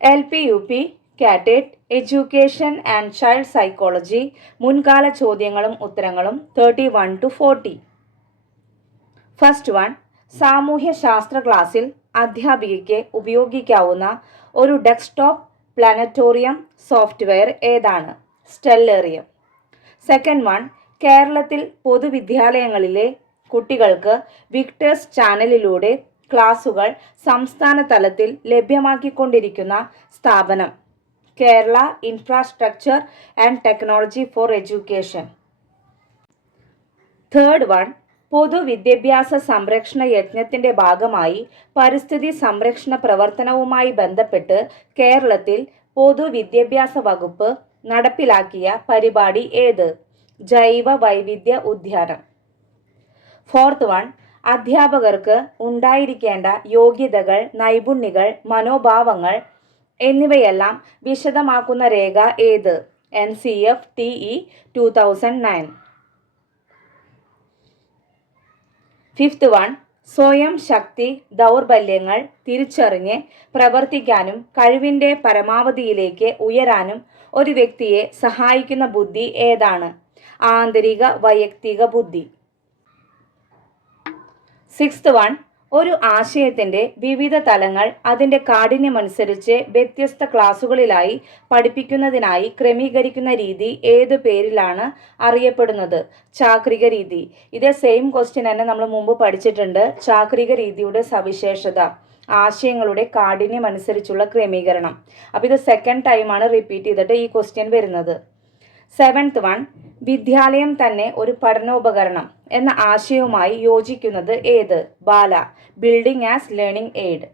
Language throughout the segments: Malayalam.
എൽ പി യു പി കാറ്റേറ്റ് എഡ്യൂക്കേഷൻ ആൻഡ് ചൈൽഡ് സൈക്കോളജി മുൻകാല ചോദ്യങ്ങളും ഉത്തരങ്ങളും thirty one to forty. First one സാമൂഹ്യ ശാസ്ത്ര ക്ലാസ്സിൽ അധ്യാപികയ്ക്ക് ഉപയോഗിക്കാവുന്ന ഒരു ഡെസ്ക്ടോപ്പ് പ്ലാനറ്റോറിയം സോഫ്റ്റ്വെയർ ഏതാണ്? സ്റ്റെല്ലേറിയം. സെക്കൻഡ് വൺ കേരളത്തിൽ പൊതുവിദ്യാലയങ്ങളിലെ കുട്ടികൾക്ക് വിക്ടേഴ്സ് ചാനലിലൂടെ ക്ലാസുകൾ സംസ്ഥാന തലത്തിൽ ലഭ്യമാക്കിക്കൊണ്ടിരിക്കുന്ന സ്ഥാപനം. Kerala infrastructure and technology for education third one പൊതുവിദ്യാഭ്യാസ സംരക്ഷണ യജ്ഞത്തിന്റെ ഭാഗമായി പരിസ്ഥിതി സംരക്ഷണ പ്രവർത്തനവുമായി ബന്ധപ്പെട്ട് കേരളത്തിൽ പൊതുവിദ്യാഭ്യാസ വകുപ്പ് നടപ്പിലാക്കിയ പരിപാടി ഏത്? ജൈവ വൈവിധ്യ ഉദ്യാനം. ഫോർത്ത് വൺ അധ്യാപകർക്ക് ഉണ്ടായിരിക്കേണ്ട യോഗ്യതകൾ നൈപുണ്യങ്ങൾ മനോഭാവങ്ങൾ എന്നിവയെല്ലാം വിശദമാക്കുന്ന രേഖ ഏത്? N C F T E two thousand nine fifth one സ്വയം ശക്തി ദൗർബല്യങ്ങൾ തിരിച്ചറിഞ്ഞ് പ്രവർത്തിക്കാനും കഴിവിന്റെ പരമാവധിയിലേക്ക് ഉയരാനും ഒരു വ്യക്തിയെ സഹായിക്കുന്ന ബുദ്ധി ഏതാണ്? ആന്തരിക വൈയക്തിക ബുദ്ധി. സിക്സ്ത് വൺ ഒരു ആശയത്തിന്റെ വിവിധ തലങ്ങൾ അതിന്റെ കാഠിന്യമനുസരിച്ച് വ്യത്യസ്ത ക്ലാസുകളിലായി പഠിപ്പിക്കുന്നതിനായി ക്രമീകരിക്കുന്ന രീതി ഏത് പേരിലാണ് അറിയപ്പെടുന്നത്? ചാക്രിക രീതി. ഇതേ സെയിം ക്വസ്റ്റ്യൻ തന്നെ നമ്മൾ മുമ്പ് പഠിച്ചിട്ടുണ്ട്. ചാക്രിക രീതിയുടെ സവിശേഷത ആശയങ്ങളുടെ കാഠിന്യമനുസരിച്ചുള്ള ക്രമീകരണം. അപ്പോൾ ഇത് സെക്കൻഡ് ടൈമാണ് റിപ്പീറ്റ് ചെയ്തിട്ട് ഈ ക്വസ്റ്റ്യൻ വരുന്നത്. സെവൻത്ത് വൺ വിദ്യാലയം തന്നെ ഒരു പഠനോപകരണം എന്ന ആശയവുമായി യോജിക്കുന്നത് ഏത്? BaLA building as learning aid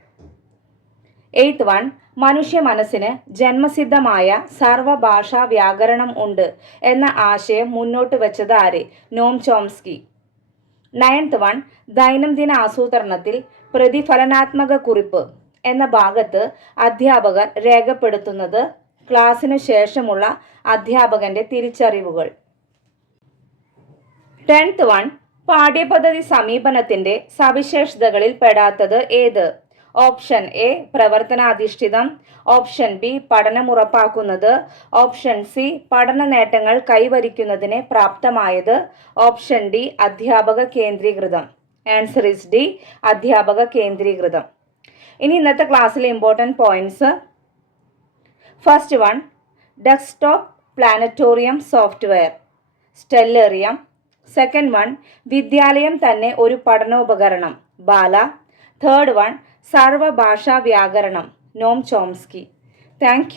eighth one മനുഷ്യ മനസ്സിന് ജന്മസിദ്ധമായ സർവഭാഷാ വ്യാകരണം ഉണ്ട് എന്ന ആശയം മുന്നോട്ട് വെച്ചത് ആര്? Noam Chomsky. നയൻത്ത് വൺ ദൈനംദിന ആസൂത്രണത്തിൽ പ്രതിഫലനാത്മക കുറിപ്പ് എന്ന ഭാഗത്ത് അധ്യാപകർ രേഖപ്പെടുത്തുന്നത് ക്ലാസ്സിനു ശേഷമുള്ള അധ്യാപകന്റെ തിരിച്ചറിവുകൾ. ടെൻത്ത് വൺ പാഠ്യപദ്ധതി സമീപനത്തിന്റെ സവിശേഷതകളിൽ പെടാത്തത് ഏത്? ഓപ്ഷൻ എ പ്രവർത്തനാധിഷ്ഠിതം. ഓപ്ഷൻ ബി പഠനം ഉറപ്പാക്കുന്നത്. ഓപ്ഷൻ സി പഠന നേട്ടങ്ങൾ കൈവരിക്കുന്നതിന് പ്രാപ്തമായത്. ഓപ്ഷൻ ഡി അധ്യാപക കേന്ദ്രീകൃതം. ആൻസർ ഇസ് ഡി അധ്യാപക കേന്ദ്രീകൃതം. ഇനി ഇന്നത്തെ ക്ലാസ്സിലെ important points first one desktop planetarium software Stellarium second one വിദ്യാലയം തന്നെ ഒരു പഠനോപകരണം. ബാല. തേർഡ് വൺ സർവഭാഷാ വ്യാകരണം. Noam Chomsky. താങ്ക്